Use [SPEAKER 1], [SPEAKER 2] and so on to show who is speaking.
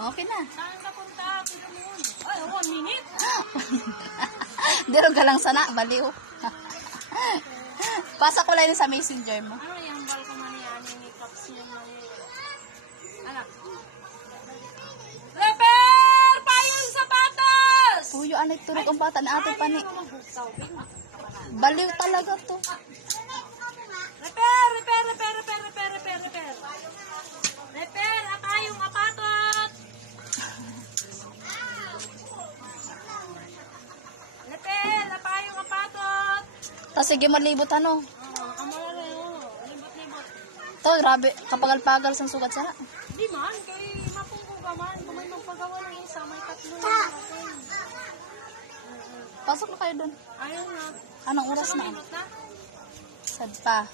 [SPEAKER 1] Okay na.
[SPEAKER 2] Saan ka punta? Mo. Ay, one minute.
[SPEAKER 1] Diro ka lang sana, baliw. Pasa ko lang sa messenger mo.
[SPEAKER 2] Ano yung bal ko man yan? Yung caps niya man Anak. Repair! Payong sapatos!
[SPEAKER 1] Puyo, ano tulog ang bata na ate pani.
[SPEAKER 2] Ano?
[SPEAKER 1] Baliw talaga to. Tapos sige malibot ano.
[SPEAKER 2] Oh, kamala na yun. Libot-libot.
[SPEAKER 1] To, grabe. Kapagal-pagal sa sugat sana.
[SPEAKER 2] Di man, kay mapungko ka man. Kung may magpagawa ng isa, may tatlo.
[SPEAKER 1] Pasok na kayo dun.
[SPEAKER 2] Ayaw na.
[SPEAKER 1] Anong oras na? Sad pa.